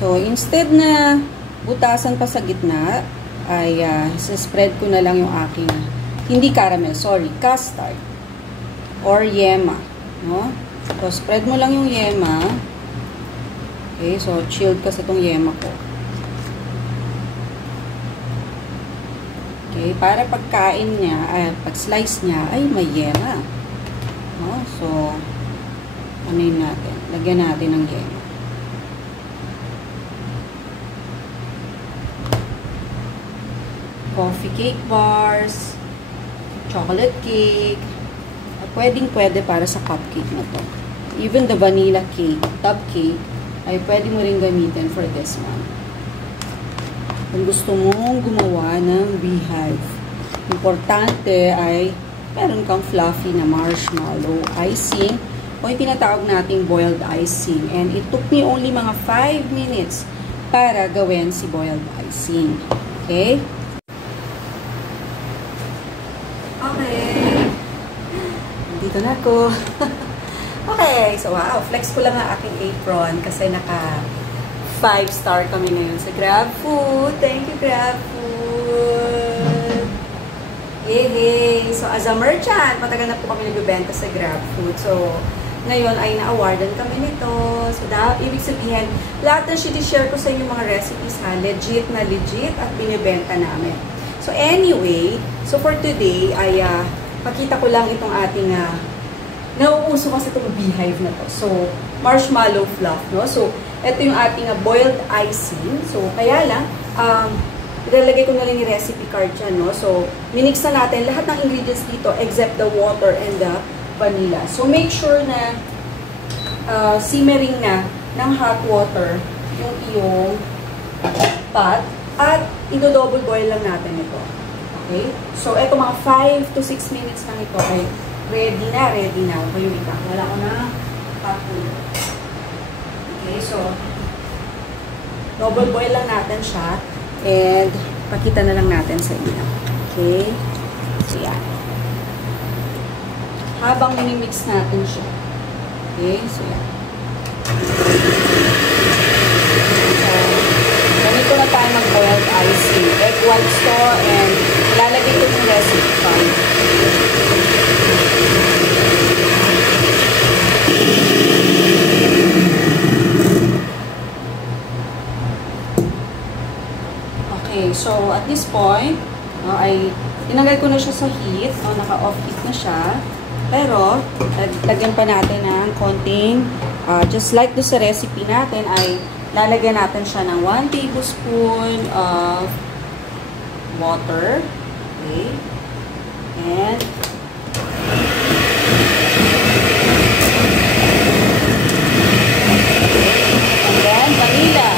So, instead na butasan pa sa gitna, ay spread ko na lang yung aking, hindi caramel, sorry, custard or yema, no? So, spread mo lang yung yema. Okay, so chilled kasi itong yema ko. Okay, para pagkain niya, pag-slice niya, ay may yema. No? So, ano yun natin? Lagyan natin ng yema. Coffee cake bars, chocolate cake, pwedeng-pwede para sa cupcake na to. Even the vanilla cake, tub cake, ay pwede mo rin gamitin for this one. Kung gusto mong gumawa ng beehive, importante ay meron kang fluffy na marshmallow icing o yung tinatawag nating boiled icing. And it took me only mga 5 minutes para gawin si boiled icing. Okay? Dito na ako. Okay, so wow, flex ko lang ang aking apron kasi naka 5-star kami ngayon sa GrabFood. Thank you, GrabFood. Yay! So, as a merchant, matagal na po kami nagbibenta sa GrabFood. So, ngayon ay na-awardan kami nito. So, ibig sabihin, lahat ng share ko sa inyo mga recipes ha, legit na legit at binibenta namin. So, anyway, so for today ay pakita ko lang itong ating nauuso kasi itong beehive na to. So, marshmallow fluff, no? So, ito yung ating boiled icing. So, kaya lang, ilalagay ko na lang yung recipe card dyan, no? So, minix na natin lahat ng ingredients dito except the water and the vanilla. So, make sure na simmering na ng hot water yung iyong pot at i-double boil lang natin ito. Okay? So, ito mga 5 to 6 minutes lang ito ay ready na. Kayo ika. Wala ko na papulo. Okay, so, double boil lang natin siya and pakita na lang natin sa inyo. Okay? So, yan. Habang minimix natin siya. Okay? So, yan. Ganito na tayo mag-boiled icing. Egg whites to and ilalagay ko yung recipe card. Okay, so at this point, no, ay tinanggal ko na siya sa heat. No, naka-off heat na siya. Pero, lagyan pa natin ng konting, just like do sa recipe natin, ay lalagyan natin siya ng 1 tablespoon of water. Okay. And then vanilla.